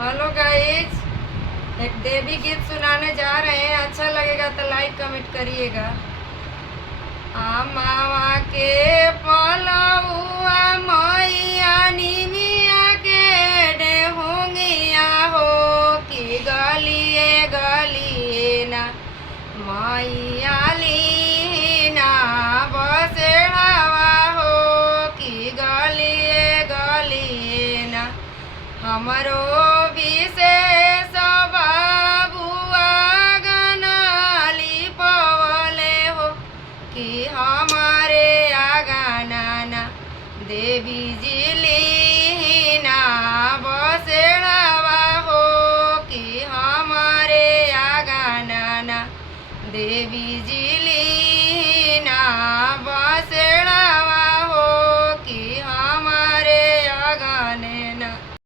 Hello guys, एक देवी गीत सुनाने जा रहे हैं। अच्छा लगेगा तो लाइक कमेंट करिएगा। मावा के पलौआ मैया निमिया के डेहुंगिया हो कि गलिए गलिए ना मैया लीना बसेड़ावा हो कि गलिए गलिए ना हमरो विषे